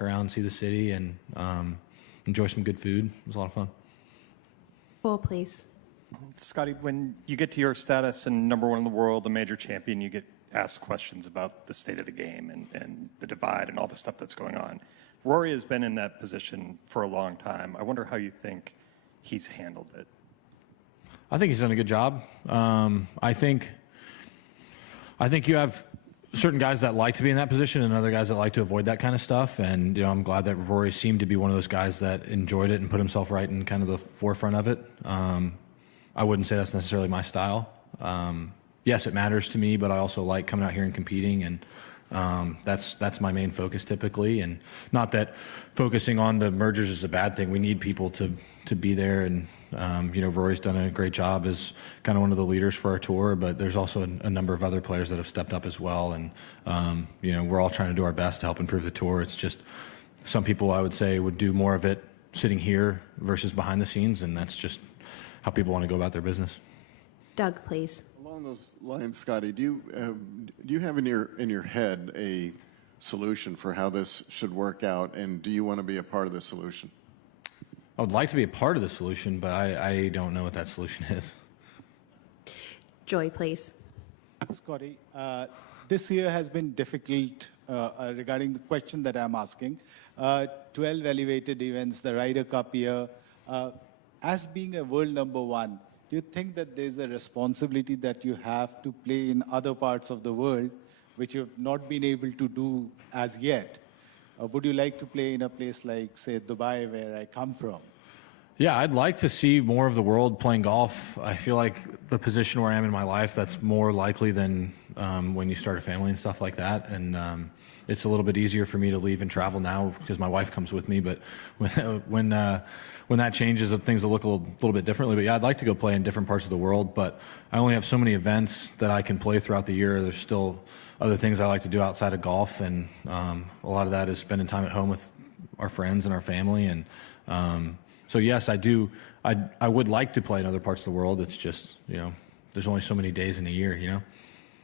around, see the city, and enjoy some good food. It was a lot of fun. 4, please. Scottie, when you get to your status and number one in the world, a major champion, you get asked questions about the state of the game and the divide and all the stuff that's going on. Rory has been in that position for a long time. I wonder how you think he's handled it. I think he's done a good job. I think you have certain guys that like to be in that position and other guys that like to avoid that kind of stuff. And I'm glad that Rory seemed to be one of those guys that enjoyed it and put himself right in kind of the forefront of it. I wouldn't say that's necessarily my style. Yes, it matters to me, but I also like coming out here and competing, and that's my main focus typically. And not that focusing on the mergers is a bad thing. We need people to be there, and Rory's done a great job as kind of one of the leaders for our tour, but there's also a number of other players that have stepped up as well. And we're all trying to do our best to help improve the tour. It's just some people, I would say, would do more of it sitting here versus behind the scenes, and that's just how people want to go about their business. Doug, please. Along those lines, Scottie, do you have in your head a solution for how this should work out, and do you want to be a part of the solution? I would like to be a part of the solution, but I don't know what that solution is. Joy, please. Scottie, this year has been difficult regarding the question that I'm asking. 12 elevated events, the Ryder Cup year. As being a world number one, do you think that there's a responsibility that you have to play in other parts of the world which you've not been able to do as yet? Would you like to play in a place like, say, Dubai, where I come from? Yeah, I'd like to see more of the world playing golf. I feel like the position where I am in my life, that's more likely than when you start a family and stuff like that. And it's a little bit easier for me to leave and travel now because my wife comes with me. But when that changes, things will look a little bit differently. But yeah, I'd like to go play in different parts of the world. But I only have so many events that I can play throughout the year. There's still other things I like to do outside of golf, and a lot of that is spending time at home with our friends and our family. And so yes, I do. I would like to play in other parts of the world. It's just there's only so many days in a year.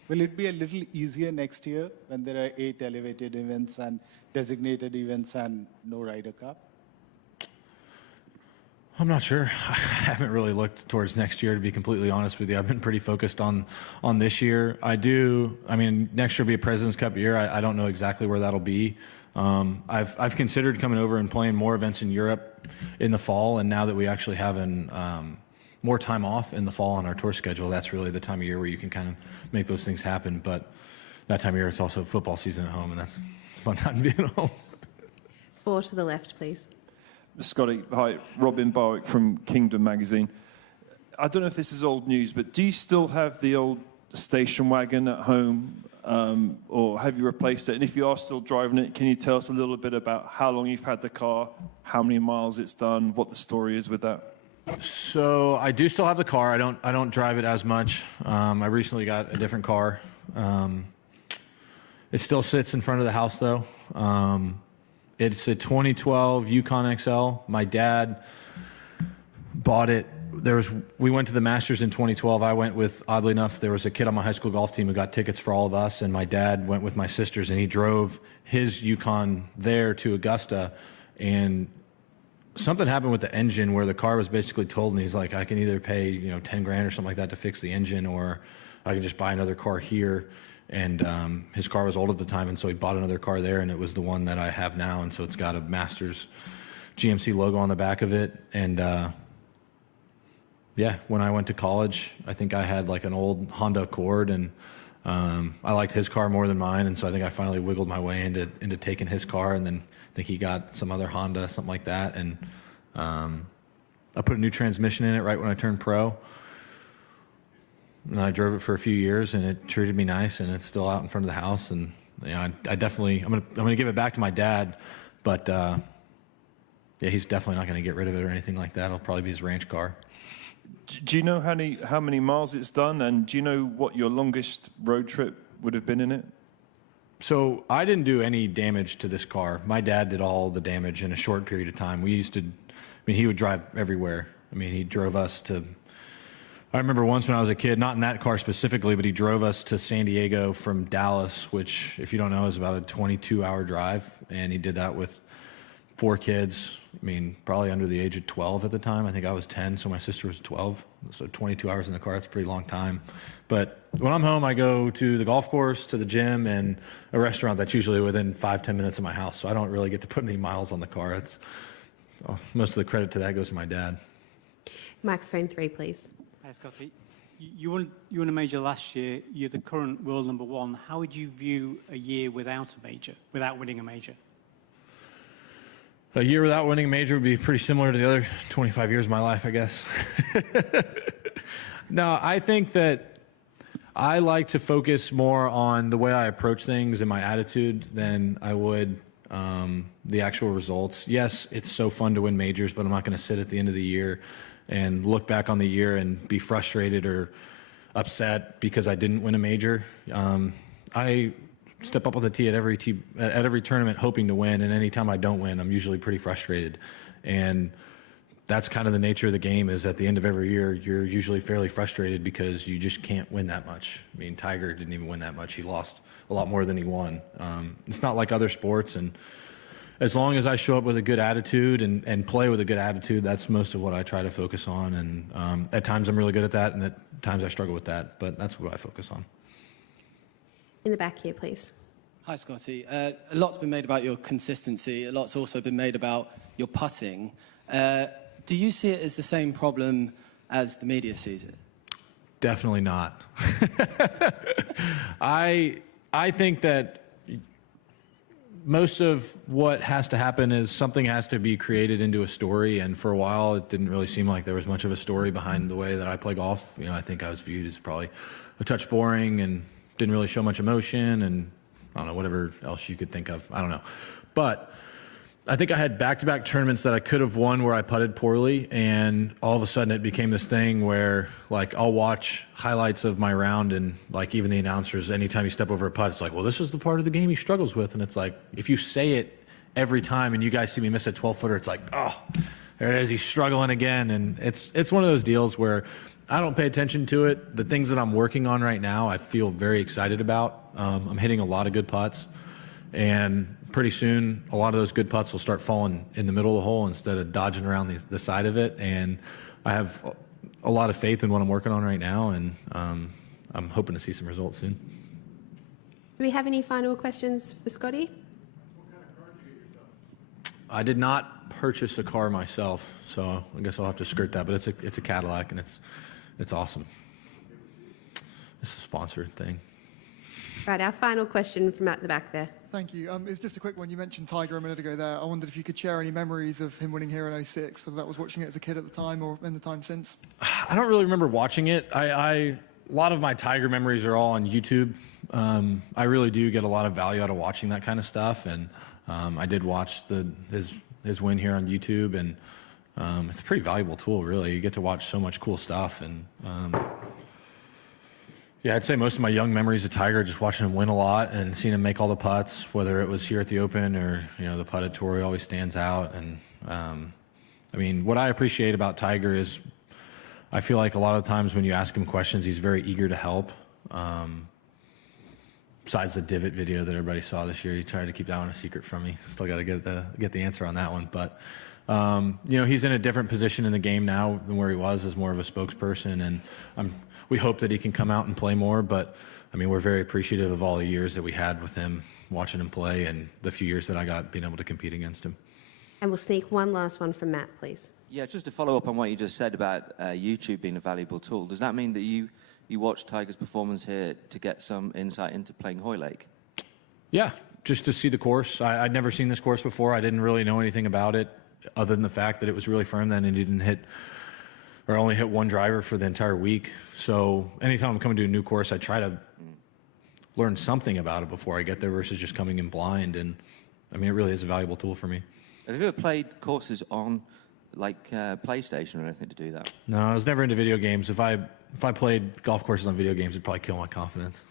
Will it be a little easier next year when there are 8 elevated events and designated events and no Ryder Cup? I'm not sure. I haven't really looked towards next year, to be completely honest with you. I've been pretty focused on this year. Next year will be a President's Cup year. I don't know exactly where that'll be. I've considered coming over and playing more events in Europe in the fall, and now that we actually have more time off in the fall on our tour schedule, that's really the time of year where you can kind of make those things happen. But that time of year, it's also football season at home, and it's a fun time to be at home. 4 to the left, please. Scottie, hi, Robin Barwick from Kingdom magazine. I don't know if this is old news, but do you still have the old station wagon at home, or have you replaced it? And if you are still driving it, can you tell us a little bit about how long you've had the car, how many miles it's done, what the story is with that? So I do still have the car. I don't drive it as much. I recently got a different car. It still sits in front of the house though. It's a 2012 Yukon XL. My dad bought it. We went to the Masters in 2012. I went with, oddly enough, there was a kid on my high school golf team who got tickets for all of us, and my dad went with my sisters, and he drove his Yukon there to Augusta, and something happened with the engine where the car was basically told, and he's like, I can either pay 10 grand or something like that to fix the engine, or I can just buy another car here. And his car was old at the time, and so he bought another car there, and it was the one that I have now. And so it's got a Masters GMC logo on the back of it. And when I went to college, I think I had like an old Honda Accord, and I liked his car more than mine. And so I think I finally wiggled my way into taking his car, and then I think he got some other Honda, something like that. And I put a new transmission in it right when I turned pro. And I drove it for a few years, and it treated me nice, and it's still out in front of the house. And I definitely, I'm gonna give it back to my dad, but he's definitely not gonna get rid of it or anything like that. It'll probably be his ranch car. Do you know how many miles it's done, and do you know what your longest road trip would have been in it? So I didn't do any damage to this car. My dad did all the damage in a short period of time. He would drive everywhere. He drove us to I remember once when I was a kid, not in that car specifically, but he drove us to San Diego from Dallas, which, if you don't know, is about a 22-hour drive. And he did that with 4 kids. I mean, probably under the age of 12 at the time. I think I was 10, so my sister was 12. So 22 hours in the car, that's a pretty long time. But when I'm home, I go to the golf course, to the gym, and a restaurant that's usually within 5-10 minutes of my house. So I don't really get to put any miles on the car. Most of the credit to that goes to my dad. Microphone 3, please. Hi, Scottie. You won a major last year. You're the current world number 1. How would you view a year without a major, without winning a major? A year without winning a major would be pretty similar to the other 25 years of my life, I guess. No, I think that I like to focus more on the way I approach things and my attitude than I would the actual results. Yes, it's so fun to win majors, but I'm not going to sit at the end of the year and look back on the year and be frustrated or upset because I didn't win a major. I step up on the tee at every tournament hoping to win, and anytime I don't win, I'm usually pretty frustrated. And that's kind of the nature of the game, is at the end of every year, you're usually fairly frustrated because you just can't win that much. I mean, Tiger didn't even win that much. He lost a lot more than he won. It's not like other sports, and as long as I show up with a good attitude and play with a good attitude, that's most of what I try to focus on. And at times I'm really good at that, and at times I struggle with that, but that's what I focus on. In the back here, please. Hi, Scottie. A lot's been made about your consistency. A lot's also been made about your putting. Do you see it as the same problem as the media sees it? Definitely not. I think that most of what has to happen is something has to be created into a story, and for a while it didn't really seem like there was much of a story behind the way that I play golf. You know, I think I was viewed as probably a touch boring and didn't really show much emotion, and I don't know, whatever else you could think of. I don't know. But I think I had back-to-back tournaments that I could have won where I putted poorly, and all of a sudden it became this thing where, like, I'll watch highlights of my round, and, like, even the announcers, anytime you step over a putt, it's like, well, this is the part of the game he struggles with. And it's like, if you say it every time and you guys see me miss a 12-footer, it's like, oh, there it is, he's struggling again. And it's one of those deals where I don't pay attention to it. The things that I'm working on right now, I feel very excited about. I'm hitting a lot of good putts, and pretty soon a lot of those good putts will start falling in the middle of the hole instead of dodging around the side of it. And I have a lot of faith in what I'm working on right now, and I'm hoping to see some results soon. Do we have any final questions for Scottie? What kind of car did you get yourself? I did not purchase a car myself, so I guess I'll have to skirt that, but it's a Cadillac, and it's awesome. It's a sponsored thing. Right, our final question from out the back there. Thank you. It's just a quick one. You mentioned Tiger a minute ago there. I wondered if you could share any memories of him winning here in '06, whether that was watching it as a kid at the time or in the time since. I don't really remember watching it. A lot of my Tiger memories are all on YouTube. I really do get a lot of value out of watching that kind of stuff, and I did watch his win here on YouTube, and it's a pretty valuable tool, really. You get to watch so much cool stuff, and yeah, I'd say most of my young memories of Tiger are just watching him win a lot and seeing him make all the putts, whether it was here at the Open or, you know, the putted tour. He always stands out. And I mean, what I appreciate about Tiger is I feel like a lot of times when you ask him questions, he's very eager to help. Besides the divot video that everybody saw this year, he tried to keep that one a secret from me. Still got to get the answer on that one. But you know, he's in a different position in the game now than where he was as more of a spokesperson, and we hope that he can come out and play more. But I mean, we're very appreciative of all the years that we had with him, watching him play, and the few years that I got being able to compete against him. And we'll sneak one last one from Matt, please. Yeah, just to follow up on what you just said about YouTube being a valuable tool, does that mean that you watch Tiger's performance here to get some insight into playing Hoylake? Yeah, just to see the course. I'd never seen this course before. I didn't really know anything about it other than the fact that it was really firm then and he didn't hit or only hit one driver for the entire week. So anytime I'm coming to a new course, I try to learn something about it before I get there versus just coming in blind. And I mean, it really is a valuable tool for me. Have you ever played courses on like PlayStation or anything to do that? No, I was never into video games. If I played golf courses on video games, it'd probably kill my confidence.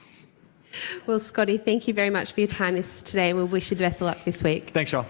Well, Scottie, thank you very much for your time today. We'll wish you the best of luck this week. Thanks, y'all.